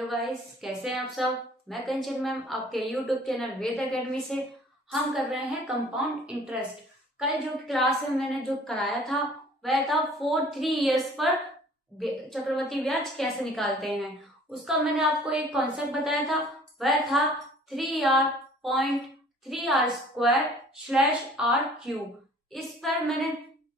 Hello guys, कैसे हैं आप सब। मैं कंचन मैम आपके यूट्यूब चैनल वेद एकेडमी से हम कर रहे हैं कंपाउंड इंटरेस्ट। कल जो क्लास में मैंने जो कराया था वह था 4 3 इयर्स पर चक्रवृद्धि ब्याज कैसे निकालते हैं। उसका मैंने आपको एक कॉन्सेप्ट बताया था, वह था 3r.3r² इस पर मैंने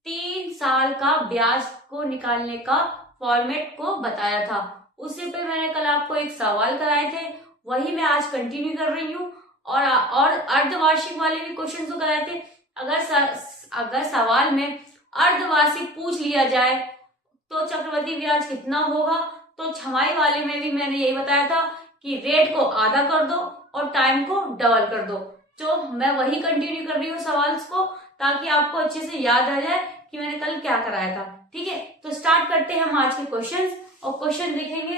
3 साल का ब्याज को निकालने का फॉर्मेट को बताया था। उसी पे मैंने कल आपको एक सवाल कराए थे, वही मैं आज कंटिन्यू कर रही हूँ। और अर्धवार्षिक वाले भी क्वेश्चन को कराए थे। अगर सवाल में अर्धवार्षिक पूछ लिया जाए तो चक्रवृद्धि ब्याज कितना होगा, तो छमाही वाले में भी मैंने यही बताया था कि रेट को आधा कर दो और टाइम को डबल कर दो। तो मैं वही कंटिन्यू कर रही हूँ सवाल को, ताकि आपको अच्छे से याद आ जाए कि मैंने कल क्या कराया था। ठीक है, तो स्टार्ट करते हैं हम आज के क्वेश्चन। और क्वेश्चन देखेंगे,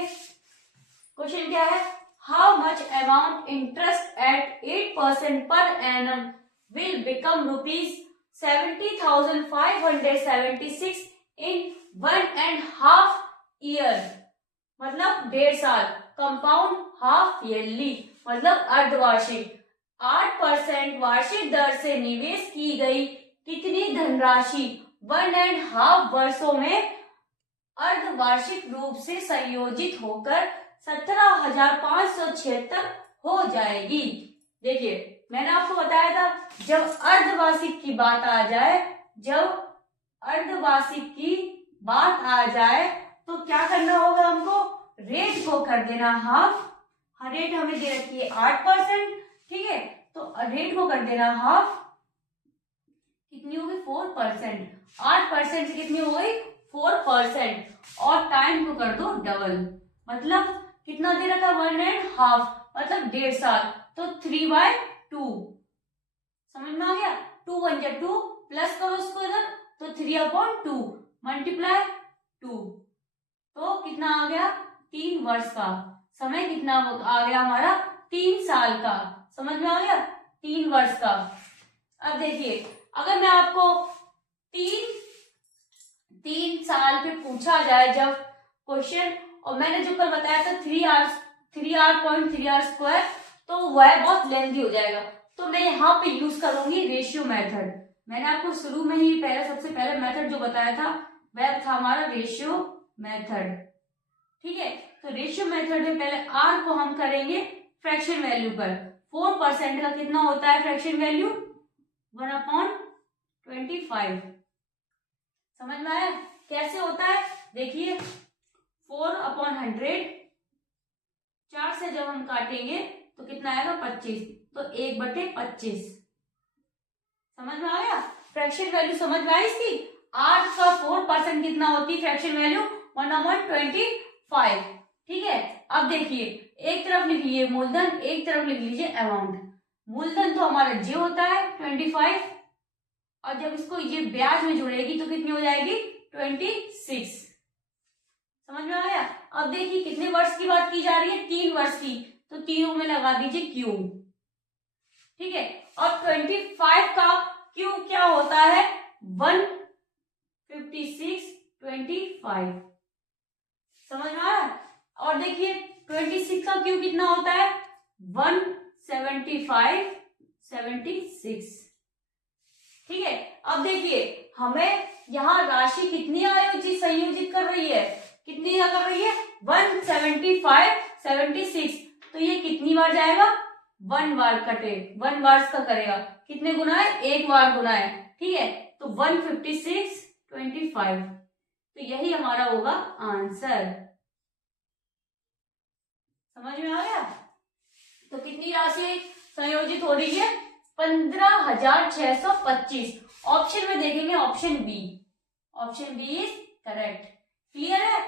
क्वेश्चन क्या है, how much amount interest eight 8% per annum will become ₹70,576 in 1.5 year. मतलब 1.5 साल। कंपाउंड हाफ ईयरली मतलब अर्धवार्षिक। 8% वार्षिक दर से निवेश की गई कितनी धनराशि 1.5 वर्षों में अर्धवार्षिक रूप से संयोजित होकर 17,576 हो जाएगी। देखिए, मैंने आपको बताया था जब अर्धवार्षिक की बात आ जाए तो क्या करना होगा, हमको रेट को कर देना हाफ। रेट हमें दे रखी है 8%, ठीक है, तो रेट को कर देना हाफ। कितनी होगी 4%। 8% से कितनी हो गई 4%। और टाइम को कर दो डबल, मतलब कितना दे रखा 1.5 मतलब 1.5 साल, तो 3/2। समझ में आ गया। 2 1 जा 2 प्लस करो उसको इधर, तो 3/2 मल्टीप्लाई 2, तो कितना आ गया 3 वर्ष का। समय कितना आ गया हमारा 3 साल का। समझ में आ गया 3 वर्ष का। अब देखिए, अगर मैं आपको 3 साल पे पूछा जाए जब क्वेश्चन, और मैंने जो कल बताया था 3r.3r², तो वह बहुत लेंथी हो जाएगा, तो मैं यहाँ पे यूज करूंगी रेशियो मेथड। मैंने आपको शुरू में ही सबसे पहले मेथड जो बताया था वह था हमारा रेशियो मेथड। ठीक है, तो रेशियो मेथड में पहले r को हम करेंगे फ्रैक्शन वैल्यू पर। 4% का कितना होता है फ्रैक्शन वैल्यू 1/25। समझ में आया कैसे होता है। देखिए 4/100, 4 से जब हम काटेंगे तो कितना आएगा 25, तो 1/25। समझ में आ गया फ्रैक्शन वैल्यू, समझ में आई इसकी। 8 का 4% कितना होती है फ्रैक्शन वैल्यू 1/25। ठीक है, अब देखिए एक तरफ लिख लीजिए मूलधन, एक तरफ लिख लीजिए अमाउंट। मूलधन तो हमारा जे होता है 25, और जब इसको ये ब्याज में जुड़ेगी तो कितनी हो जाएगी 26। समझ में आ गया। अब देखिए कितने वर्ष की बात की जा रही है 3 वर्ष की, तो तीनों में लगा दीजिए क्यू। ठीक है, और 25 का क्यू क्या होता है 15625। समझ में आया। और देखिए 26 का क्यू कितना होता है 17576। ठीक है, अब देखिए हमें यहाँ राशि कितनी संयोजित कर रही है, कितनी कर रही है 17576। तो ये कितनी बार जाएगा 1 बार कटे, 1 बार का करेगा, कितने गुना है 1 बार गुना है। ठीक है, तो 15625, तो यही हमारा होगा आंसर। समझ में आ गया। तो कितनी राशि संयोजित हो रही है 15,625। ऑप्शन में देखेंगे option B is correct. Clear है,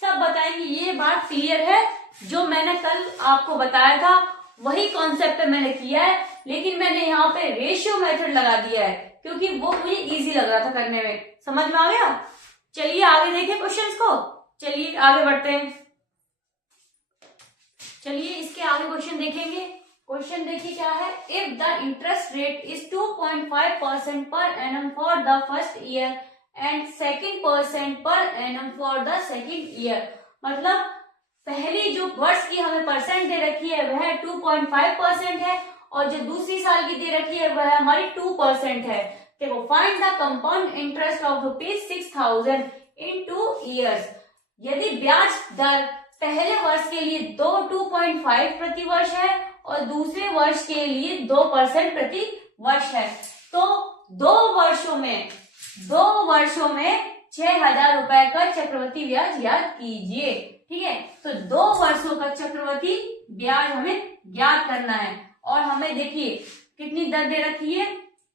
सब बताएंगे। ये बात क्लियर है, जो मैंने कल आपको बताया था वही कॉन्सेप्ट मैंने किया है, लेकिन मैंने यहाँ पे रेशियो मेथड लगा दिया है क्योंकि वो मुझे इजी लग रहा था करने में। समझ में आ गया। चलिए आगे देखिए क्वेश्चंस को, चलिए आगे बढ़ते हैं। चलिए इसके आगे क्वेश्चन देखेंगे। क्वेश्चन देखिए क्या है, if the interest rate is 2.5% per annum for the first year and 2% per annum for the second year. मतलब पहली जो वर्ष की हमें परसेंट दे रखी है वह 2.5% है और जो दूसरी साल की दे रखी है वह हमारी 2% है। देखो, find the compound interest of ₹6,000 in 2 years. यदि ब्याज दर पहले वर्ष के लिए 2.5 प्रति वर्ष है और दूसरे वर्ष के लिए 2% प्रति वर्ष है, तो 2 वर्षों में 6,000 रुपए का चक्रवृद्धि ब्याज याद कीजिए। ठीक है, तो 2 वर्षों का चक्रवृद्धि ब्याज हमें ज्ञात करना है। और हमें देखिए कितनी दर दे रखी है,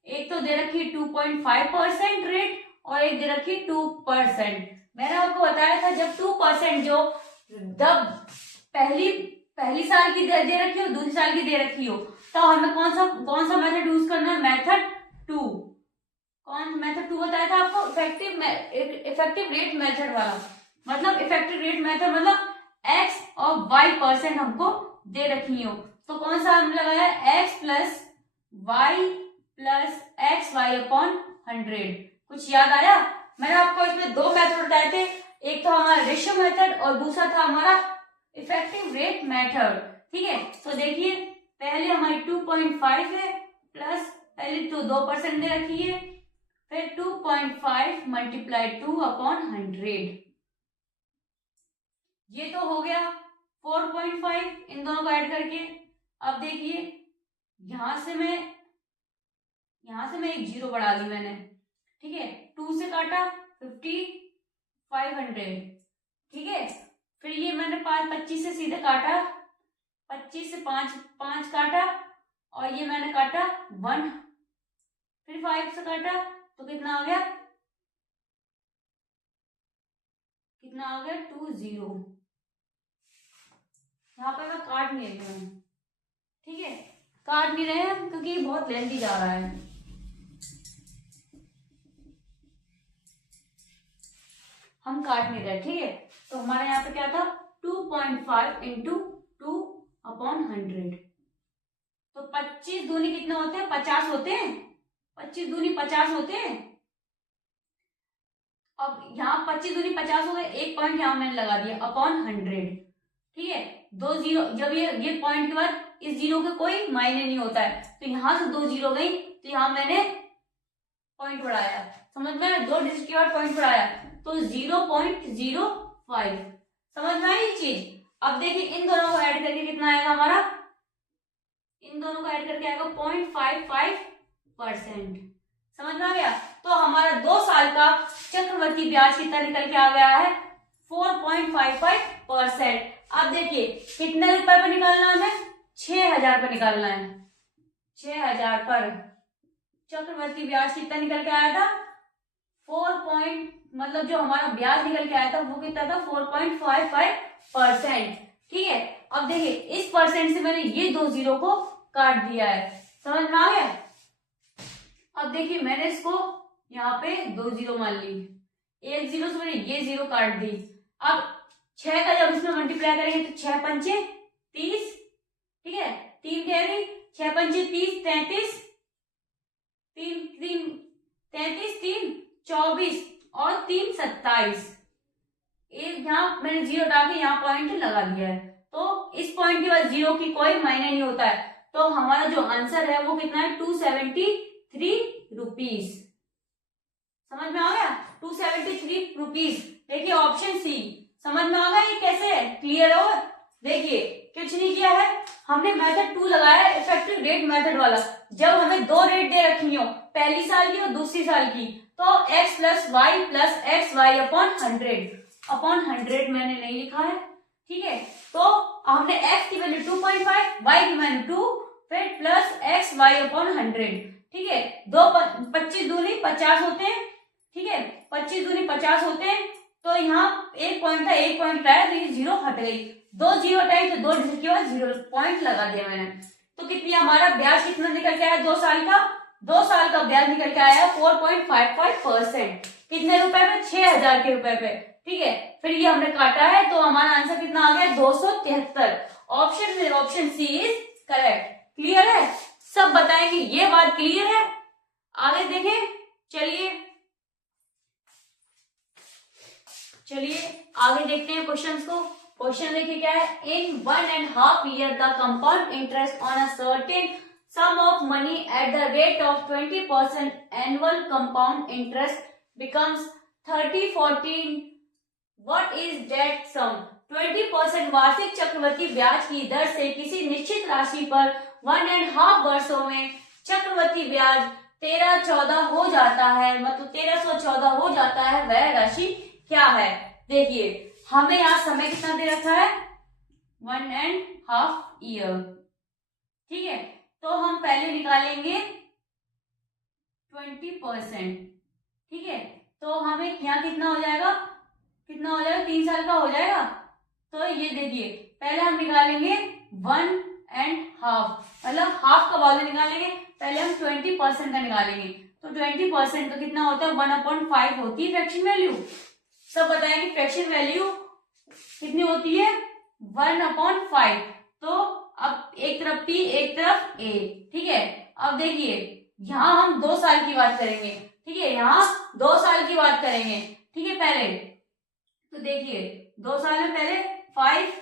एक तो दे रखी है 2.5% रेट और एक दे रखी 2%। मैंने आपको बताया था जब 2% जो जब पहली साल की दर दे रखी हो, दूसरी साल की दे रखी हो, तो हमें कौन सा मेथड यूज करना है? मेथड 2। मेथड 2 बताया था आपको? इफेक्टिव रेट मेथड वाला। मतलब इफेक्टिव रेट मेथड मतलब x और y% हमको दे रखी हो, तो कौन सा हमने लगाया? x plus Y plus X Y upon 100। कुछ याद आया? मैंने आपको इसमें 2 मेथड बताए थे, एक तो हमारा रेशियो मेथड और दूसरा था हमारा इफेक्टिव रेट मेथड। ठीक है, तो देखिए पहले हमारी 2.5 है प्लस पहले तो 2% दे रखी है, फिर 2.5 मल्टीप्लाई 2 अपॉन 100। ये तो हो गया 4.5 इन दोनों को ऐड करके। अब देखिए यहां से मैं एक 0 बढ़ा दी मैंने। ठीक है, 2 से काटा 5,500। ठीक है, फिर ये मैंने 25 से सीधे काटा, 25 से 5 काटा और ये मैंने काटा 1, फिर 5 से काटा तो कितना आ गया? 20। यहाँ पर मैं काट नहीं रही हूँ। ठीक है, काट नहीं रहे हैं क्योंकि बहुत लेंथी जा रहा है। हम काट नहीं रहे। ठीक है, तो हमारे यहाँ पे क्या था? 2.5 इंटू 2 अपॉन 100। तो 25 दूनी कितने होते हैं? 50 होते हैं। 25 दूनी 50 होते हैं। अब यहाँ 25 दूनी 50 हो गए, एक पॉइंट यहाँ मैंने लगा दिया अपॉन 100। ठीक है, 2 0, जब ये पॉइंट के बाद इस 0 का कोई मायने नहीं होता है, तो यहाँ से 2 0 गई तो यहाँ मैंने पॉइंट बढ़ाया। समझ में? 2 डिजिट के बाद पॉइंट बढ़ाया तो 0.05। समझ में आई चीज? अब देखिए इन दोनों को ऐड करके कितना आएगा हमारा? इन दोनों को ऐड करके आएगा 0.55%। समझ में आ गया? तो हमारा 2 साल का चक्रवृद्धि ब्याज कितना निकल के आ गया है? 4.55%। अब देखिए कितने रुपए पर निकालना है हमें? 6,000 पर निकालना है। 6,000 पर चक्रवृद्धि ब्याज कितना निकल के आया था? मतलब जो हमारा ब्याज निकल के आया था वो कितना था? 4.55%। ठीक है, अब देखिए इस परसेंट से मैंने ये 2 0 को काट दिया है। समझ में आ गया? अब देखिए मैंने इसको यहाँ पे 2 0 मान ली, एक 0 से मैंने ये 0 काट दी। अब 6 का जब इसमें मल्टीप्लाई करेंगे तो 6 पंचे 30। ठीक है, 3 कैरी, 6 पंचे 30, 33, 3 24 और 3 27। एक यहाँ मैंने 0 डाल के यहाँ पॉइंट लगा दिया है, तो इस पॉइंट के बाद 0 की कोई मायने नहीं होता है। तो हमारा जो आंसर है वो कितना है? 273 रुपीज। समझ में आ गया? 273 रुपीज। देखिए ऑप्शन सी। समझ में आ गया ये कैसे है? क्लियर हो? देखिए कुछ नहीं किया है, हमने मेथड 2 लगाया है, इफेक्टिव रेट मेथड वाला। जब हमें 2 रेट दे रखी हो, पहली साल की और दूसरी साल की, तो x plus Y plus X Y upon 100 मैंने नहीं लिखा है। ठीक है, तो हमने x की वैल्यू 2.5, y की वैल्यू 2, फिर प्लस एक्स वाई अपॉन 100। ठीक है, 25 दूनी 50 होते हैं। ठीक है, 25 दूनी 50 होते हैं, तो यहाँ एक पॉइंट था, एक पॉइंट आया तो ये 0 हट गई। 2 0 हटाई तो 2 डिजिट के बाद 0 पॉइंट लगा दिया मैंने। तो कितनी हमारा ब्याज कितना निकल के आया? 2 साल का 2 साल का ब्याज निकल के आया 4.55%। कितने रुपए पे? 6,000 के रुपए पे। ठीक है, फिर ये हमने काटा है तो हमारा आंसर कितना आ गया? 273। Option C is correct. Clear है? सब बताएंगे, ये बात क्लियर है? आगे देखें, चलिए आगे देखते हैं क्वेश्चंस को। क्वेश्चन देखिए क्या है, इन 1.5 year the compound interest on a certain sum of money at the rate of 20% annual compound interest becomes 30-14. What is that sum? 20% वार्षिक चक्रवृद्धि ब्याज की दर से किसी निश्चित राशि पर 1.5 वर्षों में चक्रवृद्धि ब्याज 1314 हो जाता है, मतलब 1314 हो जाता है, वह राशि क्या है? देखिए हमें यहाँ समय कितना दे रखा है, 1.5 year, ठीक है। तो हम पहले निकालेंगे 20%, ठीक है। तो हमें यहाँ कितना हो जाएगा, 3 साल का हो जाएगा। तो ये देखिए पहले हम निकालेंगे 1.5, मतलब हाफ का वैल्यू निकालेंगे, पहले हम 20% का निकालेंगे। तो 20% तो कितना होता है, 1/5 होती है फ्रैक्शन वैल्यू। सब बताएंगे फ्रैक्शन वैल्यू कितनी होती है, 1/5। तो अब एक तरफ P एक तरफ A, ठीक है। अब देखिए यहाँ हम 2 साल की बात करेंगे, ठीक है, यहाँ 2 साल की बात करेंगे, ठीक है। पहले तो देखिए 2 साल में पहले 5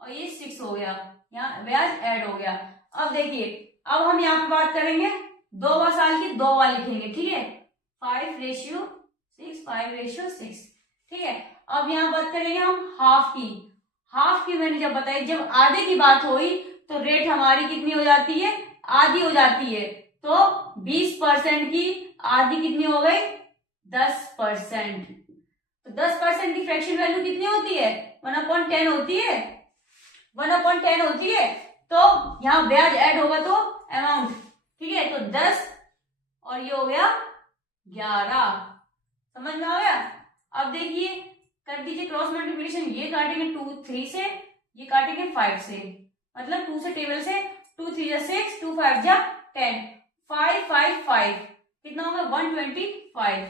और ये 6 हो गया, यहाँ ब्याज ऐड हो गया। अब देखिए अब हम यहाँ पे बात करेंगे 2 साल की, 2 बार लिखेंगे, ठीक है, 5:6, 5:6, ठीक है। अब यहाँ बात करेंगे हम हाफ की मैंने जब बताई, जब आधे की बात हुई तो रेट हमारी कितनी हो जाती है, आधी हो जाती है। तो 20% की आधी कितनी हो गई, 10%। तो 10% की फ्रैक्शन वैल्यू कितनी होती है, 1/10 होती है, 1/10 होती है। तो यहाँ ब्याज ऐड होगा तो अमाउंट, ठीक है, तो 10 और ये हो गया 11, समझ में आ गया। अब देखिए कर दीजिए क्रॉस मल्टीप्लिकेशन, ये काटेंगे 2 3 से, ये काटेंगे 5 से, मतलब 2 से टेबल से 2 3 जा 6, 2 5 जा 10, 5 5 5 कितना हो गया, 125।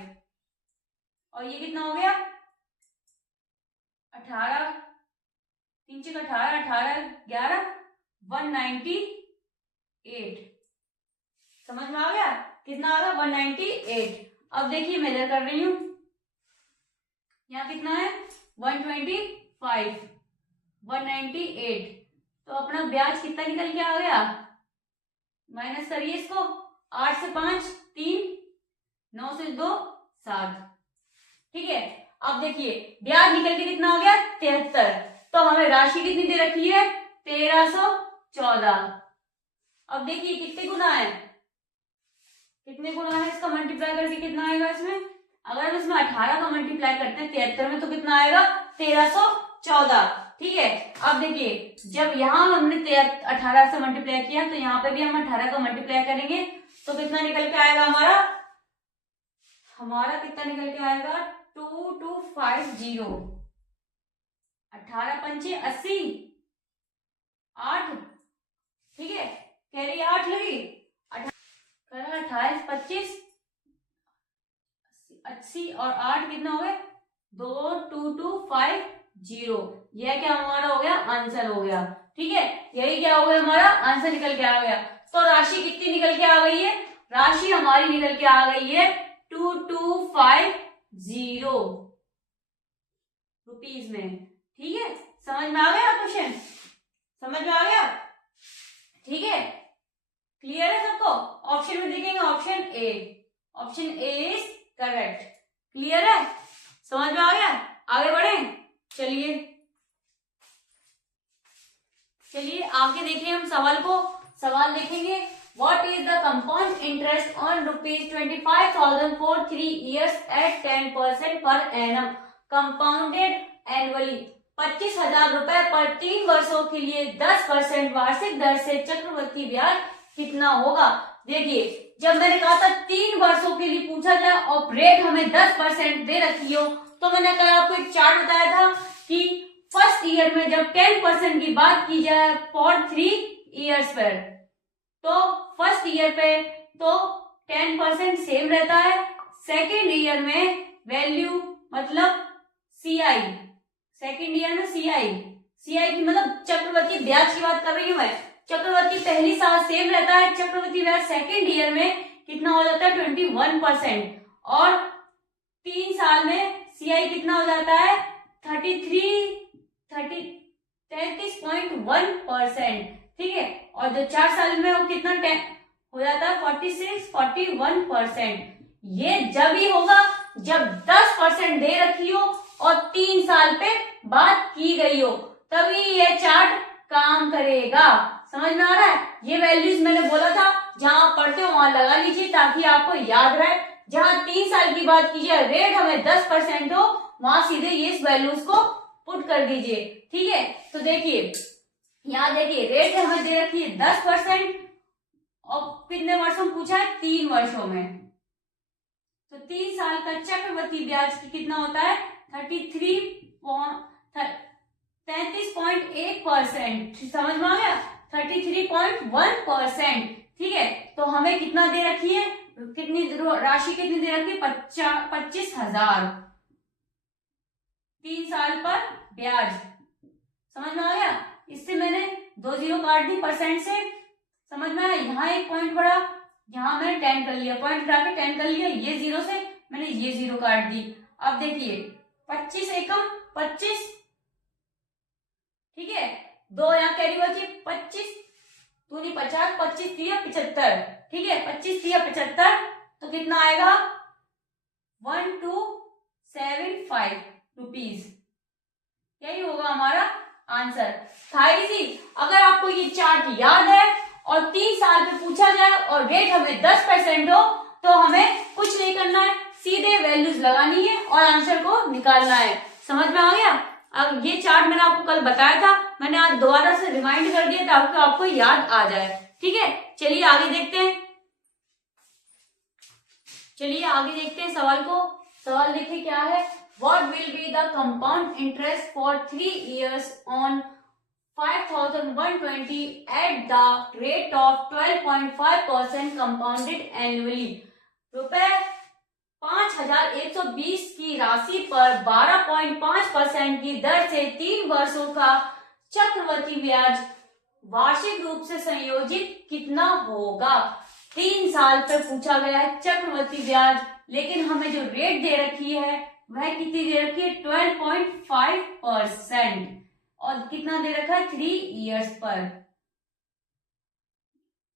और ये कितना हो गया, 18, 3 6 18, 18 11, 198। समझ में आ गया, कितना आ गया, 198। अब देखिए मैं इधर कर रही हूं, यहाँ कितना है, 125, 198। तो अपना ब्याज कितना निकल के आ गया, माइनस करिए इसको, 8 से 5 3, 9 से 2 7, ठीक है। अब देखिए ब्याज निकल के कितना हो गया, 73। तो हमें राशि कितनी दे रखी है, 1314। अब देखिए कितने गुना है, इसका मल्टीप्लाई करके कितना आएगा इसमें, अगर हम इसमें 18 का मल्टीप्लाई करते हैं 73 में तो कितना आएगा, 1314, ठीक है। अब देखिए जब यहाँ हमने 18 से मल्टीप्लाई किया तो यहाँ पे भी हम 18 का मल्टीप्लाई करेंगे तो कितना निकल के आएगा, हमारा कितना निकल के आएगा, 2250। 18 पंचे 80, 8, ठीक है, कह रही 8 लगी, 28 25 80 और 8 कितना हो गए, 2250। यह क्या हमारा हो गया, आंसर हो गया, ठीक है। यही क्या हो गया, हमारा आंसर निकल के आ गया। तो राशि कितनी निकल के आ गई है, राशि हमारी निकल के आ गई है 2250 रुपीज में, ठीक है। समझ में आ गया क्वेश्चन, समझ में आ गया, ठीक है, क्लियर है सबको। ऑप्शन में देखेंगे option A is correct, clear है, समझ में आ गया। आगे बढ़े, चलिए आगे देखिए हम सवाल देखेंगे। What is the compound interest on ₹25,000 for 3 years at 10% per annum compounded annually. 25,000 रुपए पर 3 वर्षों के लिए 10% वार्षिक दर से चक्रवृद्धि ब्याज कितना होगा। देखिए जब मैंने कहा था 3 वर्षों के लिए पूछा जाए और रेट हमें 10% दे रखी हो, तो मैंने कल आपको एक चार्ट बताया था कि फर्स्ट ईयर में जब 10% की बात की जाए फॉर 3 years पर, तो फर्स्ट ईयर पे तो 10% सेम रहता है, सेकेंड ईयर में वैल्यू मतलब CI, सेकेंड ईयर में CI की मतलब चक्रवृद्धि ब्याज की बात कर रही हूं मैं। चक्रवृद्धि पहली साल सेम रहता है, चक्रवृद्धि ब्याज सेकेंड ईयर में कितना हो जाता है 21%, और 3 साल में CI कितना हो जाता है 33 33.1%, ठीक है। और जो 4 साल में वो कितना हो जाता है 41%। ये जब ही होगा जब 10% दे रखी हो और 3 साल पे बात की गई हो, तभी ये चार्ट काम करेगा। समझ में आ रहा है? ये वैल्यूज मैंने बोला था जहां पढ़ते हो वहां लगा लीजिए ताकि आपको याद रहे। जहां 3 साल की बात कीजिए, रेट हमें 10% हो, वहां सीधे ये वैल्यूज को पुट कर दीजिए, ठीक है। तो देखिए यहाँ देखिए रेट हमें दे रखी है 10% और कितने वर्षों में पूछा है? 3 वर्षों में। तो 3 साल का चक्रवृद्धि ब्याज की कितना होता है? 33.1%। समझ में आ गया? 33.1%, ठीक है। तो हमें कितना दे रखी है, कितनी राशि कितनी दे रखी है? 25,000 3 साल पर ब्याज। समझ में आ गया? इससे मैंने 2 जीरो काट दी परसेंट से। समझ में आया? यहाँ एक पॉइंट बढ़ा, यहाँ मैंने 10 कर लिया, पॉइंट हटा के 10 कर लिया, ये जीरो से मैंने ये जीरो काट दी। अब देखिए 25 एकम 25, ठीक है। 2 यहाँ कैरी बची 25 दूनी 50, 25 3 75, ठीक है। 25 3 75 तो कितना आएगा? 1275 रुपीज। यही होगा हमारा आंसर। था इजी। अगर आपको ये चार्ट याद है और 3 साल पे पूछा जाए और रेट हमें 10% हो तो हमें कुछ नहीं करना है, सीधे वैल्यूज लगानी है और आंसर को निकालना है। समझ में आ गया? अब ये चार्ट मैंने आपको कल बताया था, मैंने आज दोबारा से रिमाइंड कर दिया ताकि आपको याद आ जाए, ठीक है। चलिए आगे देखते हैं। सवाल को। सवाल देखिए क्या है। What will be the compound interest for 3 years on 5,120 at the rate of 12.5% compounded annually? रुपए 5,120 की राशि पर 12.5% की दर से 3 वर्षों का चक्रवृद्धि ब्याज वार्षिक रूप से संयोजित कितना होगा? 3 साल पर पूछा गया है चक्रवृद्धि ब्याज, लेकिन हमें जो रेट दे रखी है वह कितनी दे रखी है? 12.5% और कितना दे रखा है? 3 इयर्स पर।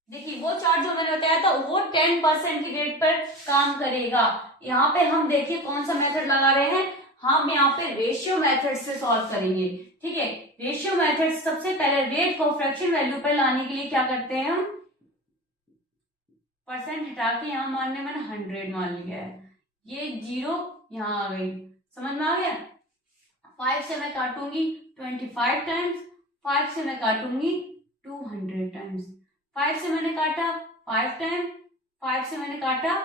देखिए वो चार्ट जो मैंने बताया था वो 10% की रेट पर काम करेगा। यहाँ पे हम देखिए कौन सा मेथड लगा रहे हैं, हम यहाँ पे रेशियो मेथड से सॉल्व करेंगे, ठीक है। रेशियो मेथड सबसे पहले रेट को फ्रैक्शन वैल्यू पर लाने के लिए क्या करते हैं हम? परसेंट हटा के यहाँ मानने मैंने 100 मान लिया है, ये जीरो यहाँ आ गई। समझ में आ गया? 5 से मैं काटूंगी 25 टाइम्स, 5 से मैं काटूंगी 200 टाइम्स। 5 से मैंने काटा 5 टाइम, 5 से मैंने काटा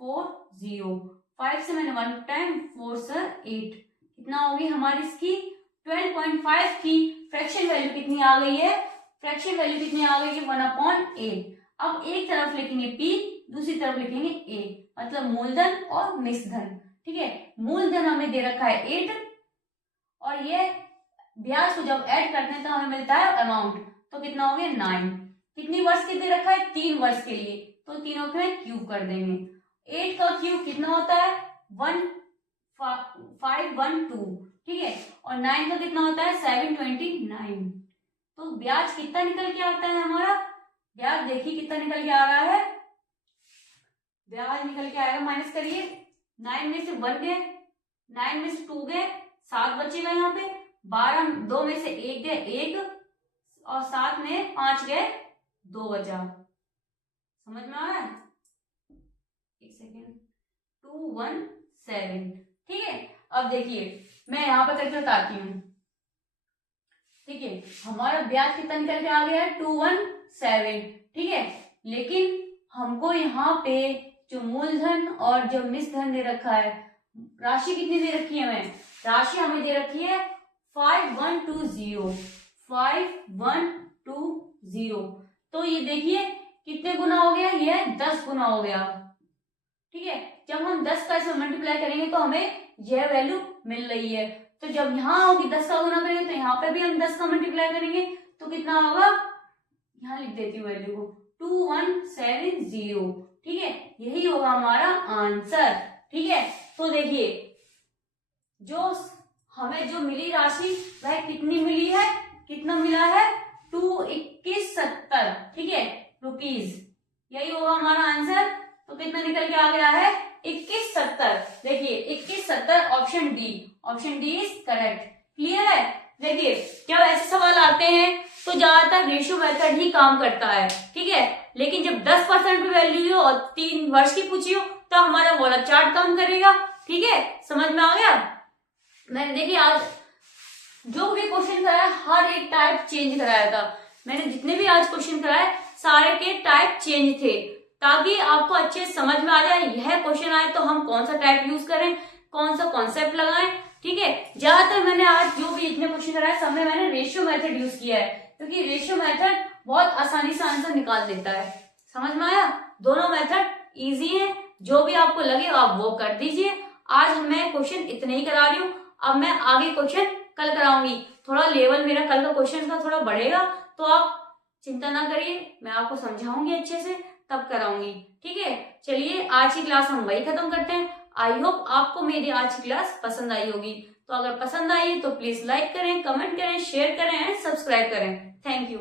4 0, 5 से मैंने 1 टाइम 4 सर 8। कितना होगी हमारी इसकी? 12.5 की फ्रैक्शन वैल्यू कितनी आ गई है? फ्रैक्शन वैल्यू कितनी आ गई है? 1/8। अब एक तरफ लिखेंगे p, दूसरी तरफ लिखेंगे a, मतलब मूलधन और मिश्रधन, ठीक है। मूलधन हमें दे रखा है 8 और ये ब्याज को जब ऐड करते हैं तो हमें मिलता है अमाउंट, तो कितना हो गया? 9। कितनी वर्ष के दे रखा है? 3 वर्ष के लिए, तो तीनों के क्यूब कर देंगे। 8 का क्यूब कितना होता है? 1512, ठीक है। और 9 का कितना होता है? 729। तो ब्याज कितना निकल के आता है हमारा? ब्याज देखिए कितना निकल के आ रहा है। ब्याज निकल के आएगा, माइनस करिए, 9 में से 1 गए, 9 में से 2 गए, 7 बचेगा यहाँ पे, 12 2 में से 1 गए 1 और 7 में 5 गए 2 बचा। समझ में आ रहा है? एक सेकेंड, 217, ठीक है। अब देखिए मैं यहाँ पे करके बताती हूँ, ठीक है। हमारा ब्याज कितना निकल के आ गया है? 217, ठीक है। लेकिन हमको यहाँ पे जो मूलधन और जो मिश्रधन दे रखा है, राशि कितनी दे रखी है हमें? राशि हमें दे रखी है 5120, 5120। तो ये देखिए कितने गुना हो गया? ये 10 गुना हो गया, ठीक है। जब हम 10 का इसमें मल्टीप्लाई करेंगे तो हमें यह वैल्यू मिल रही है। तो जब यहाँ होगी 10 का गुना करेंगे तो यहाँ पे भी हम 10 का मल्टीप्लाई करेंगे तो कितना होगा? यहाँ लिख देती हूँ वैल्यू को, 2170, ठीक है। यही होगा हमारा आंसर, ठीक है। तो देखिए जो हमें जो मिली राशि वह कितनी मिली है, कितना मिला है 22170, ठीक है, रुपीज। यही होगा हमारा आंसर। तो कितना निकल के आ गया है 2170। देखिए 2170 option D is correct. Clear है। देखिए जब ऐसे सवाल आते हैं तो ज्यादातर रेशियो मेथड ही काम करता है, ठीक है, लेकिन जब 10% की वैल्यू हो और 3 वर्ष की पूछी हो तो हमारा वाला चार्ट काम करेगा, ठीक है, समझ में आ गया। मैंने देखिए आज जो भी क्वेश्चन कराया हर एक टाइप चेंज कराया था। मैंने जितने भी आज क्वेश्चन कराए सारे के टाइप चेंज थे, ताकि आपको अच्छे समझ में आ जाए यह क्वेश्चन आए तो हम कौन सा टाइप यूज करें, कौन सा कॉन्सेप्ट लगाएं, ठीक है। ज्यादातर मैंने आज जो भी इतने क्वेश्चन कराए सब में मैंने रेशियो मेथड यूज किया है, क्योंकि रेशियो मेथड बहुत आसानी से आंसर निकाल देता है। समझ में आया। दोनों मेथड इजी है, जो भी आपको लगे आप वो कर दीजिए। आज मैं क्वेश्चन इतने ही करा रही हूँ, अब मैं आगे क्वेश्चन कल कराऊंगी। थोड़ा लेवल मेरा कल का क्वेश्चन का थोड़ा बढ़ेगा, तो आप चिंता ना करिए, मैं आपको समझाऊंगी अच्छे से, तब कराऊंगी, ठीक है। चलिए आज की क्लास हम वही खत्म करते हैं। आई होप आपको मेरी आज की क्लास पसंद आई होगी। तो अगर पसंद आई तो प्लीज लाइक करें, कमेंट करें, शेयर करें एंड सब्सक्राइब करें। Thank you.